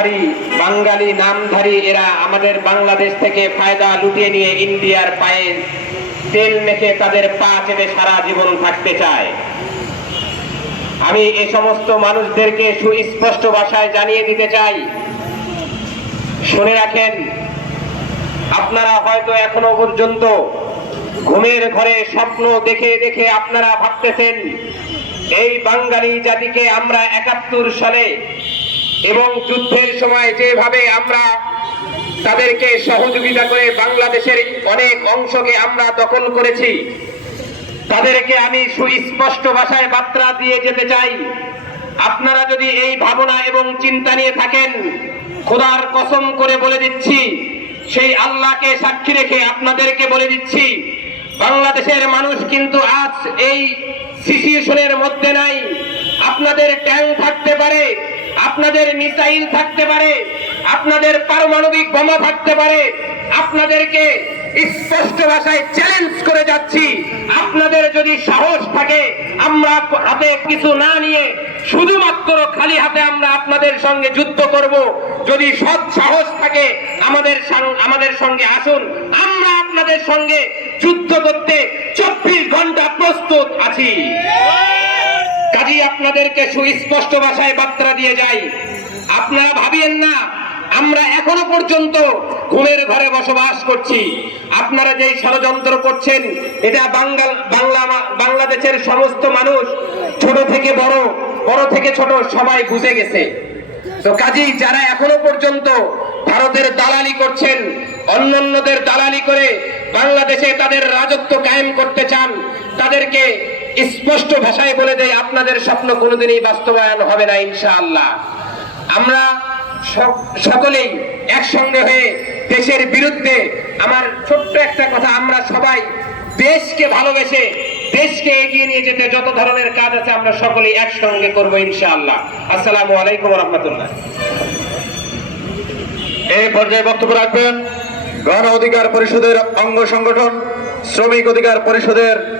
নামধারী, বাঙালি নামধারী এরা আমাদের বাংলাদেশ থেকে ফায়দা লুটিয়ে নিয়ে ইন্ডিয়ার পায়ে তেল মেখে তাদের পা চেপে সারা জীবন থাকতে চায়। আমি এই সমস্ত মানুষদেরকে সুস্পষ্ট ভাষায় জানিয়ে দিতে চাই। শুনে রাখেন, আপনারা হয়তো এখনও পর্যন্ত ঘুমের ঘরে স্বপ্ন দেখে দেখে আপনারা ভাবতেছেন, এই বাঙালি জাতিকে আমরা একাত্তর সালে এবং যুদ্ধের সময় যেভাবে আমরা তাদেরকে সহযোগিতা করে বাংলাদেশের অনেক অংশকে আমরা দখল করেছি, তাদেরকে আমি সুস্পষ্ট ভাষায় বার্তা দিয়ে যেতে চাই। আপনারা যদি এই ভাবনা এবং চিন্তা নিয়ে থাকেন, খোদার কসম করে বলে দিচ্ছি, সেই আল্লাহকে সাক্ষী রেখে আপনাদেরকে বলে দিচ্ছি, বাংলাদেশের মানুষ কিন্তু আজ এই সিচুয়েশনের মধ্যে নাই। আপনাদের ট্যাঙ্ক থাকতে পারে আপনাদের মিসাইল থাকতে পারে, আপনাদের পারমাণবিক বোমা থাকতে পারে, আপনাদেরকে স্পষ্ট ভাষায় চ্যালেঞ্জ করে যাচ্ছি। আপনাদের যদি সাহস থাকে, আমরা হাতে কিছু না নিয়ে শুধুমাত্র খালি হাতে আমরা আপনাদের সঙ্গে যুদ্ধ করব। যদি সৎ সাহস থাকে, আমাদের আমাদের সঙ্গে আসুন। আমরা আপনাদের সঙ্গে যুদ্ধ করতে চব্বিশ ঘণ্টা প্রস্তুত আছি। আপনাদেরকে সুস্পষ্ট ভাষায় বার্তা দিয়ে যাই। আপনারা ভাবিয়েন না, আমরা এখনও পর্যন্ত ঘুমের ঘরে বসবাস করছি। আপনারা যেই ষড়যন্ত্র করছেন, এটা বাঙ্গাল বাংলা বাংলাদেশের সমস্ত মানুষ, ছোট থেকে বড় বড় থেকে ছোট সবাই বুঝে গেছে। তো কাজেই যারা এখনও পর্যন্ত ভারতের দালালি করছেন, অন্যান্যদের দালালি করে বাংলাদেশে তাদের রাজত্ব কায়েম করতে চান, তাদেরকে স্পষ্ট ভাষায় বলে দেয়, আপনাদের স্বপ্ন কোনোদিনই বাস্তবায়ন হবে না, ইনশাআল্লাহ। আমরা সক- সকলেই একসঙ্গে হয়ে দেশের বিরুদ্ধে আমার ছোট্ট একটা কথা, আমরা সবাই দেশকে ভালোবেসে দেশকে এগিয়ে নিয়ে যেতে যত ধরনের কাজ আছে, আমরা সকলেই একসঙ্গে করব, ইনশাআল্লাহ। আসসালামু আলাইকুম রহমতুল্লাহ এই পর্যায়ে বক্তব্য রাখবেন, গণ অধিকার পরিষদের অঙ্গ সংগঠন, শ্রমিক অধিকার পরিষদের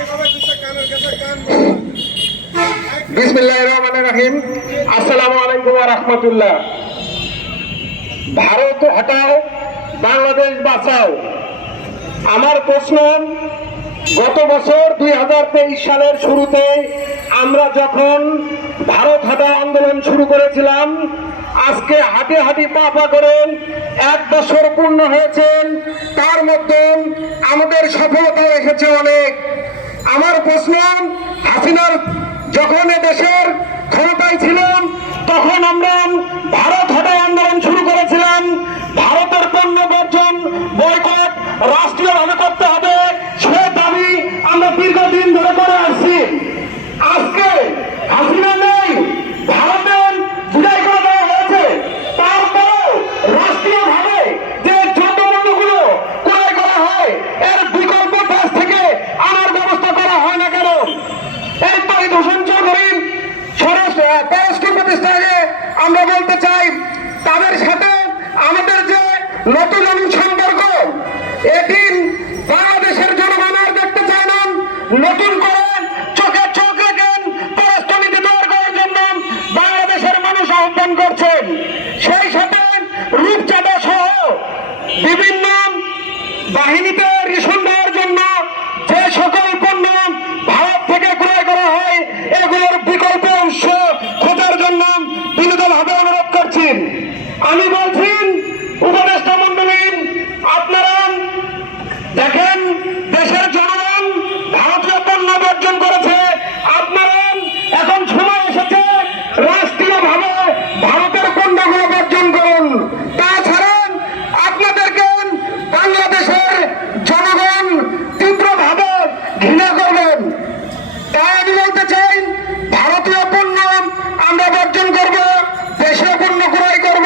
বিসমিল্লাহ রহমান রহিম। আসসালামু আলাইকুম রাহমাতুল্লাহ। ভারত হটাও, বাংলাদেশ বাঁচাও। আমার প্রশ্ন, গত বছর দুই হাজার তেইশ সালের শুরুতে আমরা যখন ভারত হাটা আন্দোলন শুরু করেছিলাম, আজকে হাঁটি হাঁটি পা পা করে এক বছর পূর্ণ হয়েছেন, তার মধ্যে আমাদের সফলতা এসেছে অনেক। আমার প্রশ্ন, হাসিনার যখন দেশের ক্ষমতায় ছিলাম তখন আমরা ভারত হটাও আন্দোলন শুরু করেছিলাম ভারতের পণ্য বর্জন বয়কট রাষ্ট্রীয়ভাবে করতে হবে সে দাবি আমরা দীর্ঘদিন ধরে করে আসছি আজকে হাসিনা নেই ভারতের বিদায় করে দেওয়া হয়েছে তারপরেও রাষ্ট্রীয়ভাবে যে যত পণ্যগুলো ক্রয় করা হয় এর বিকল্প দেশ থেকে আনার ব্যবস্থা করা হয় না কেন এই তহিদ হোসেন চৌধুরী স্বরাষ্ট্র পররাষ্ট্র আমরা বলতে চাই, তাদের সাথে আমাদের যে নতুন সম্পর্ক এটি বাংলাদেশের জনগণ আর দেখতে না। নতুন করে চোখে চোখ রেখেন করার জন্য বাংলাদেশের মানুষ আহ্বান করছেন। সেই সাথে রূপচাঁদা সহ বিভিন্ন বাহিনীতে রেশন দেওয়ার জন্য যে সকল পণ্য ভারত থেকে ক্রয় করা হয় এগুলোর বিকল্প অংশ খোঁজার জন্য বিনোদনভাবে অনুরোধ করছেন আমি বলছি উপদেষ্টা মন্ডলী আপনারা দেখেন দেশের জনগণ ভারতীয় পণ্য বর্জন করেছে আপনারা এখন সময় এসেছে রাষ্ট্রীয়ভাবে ভারতের পণ্যগুলো বর্জন করুন তাছাড়া আপনাদেরকে বাংলাদেশের জনগণ তীব্রভাবে ঘৃণা করবেন তাই আমি বলতে চাই ভারতীয় পণ্য আমরা বর্জন করব দেশীয় পণ্য ক্রয় করব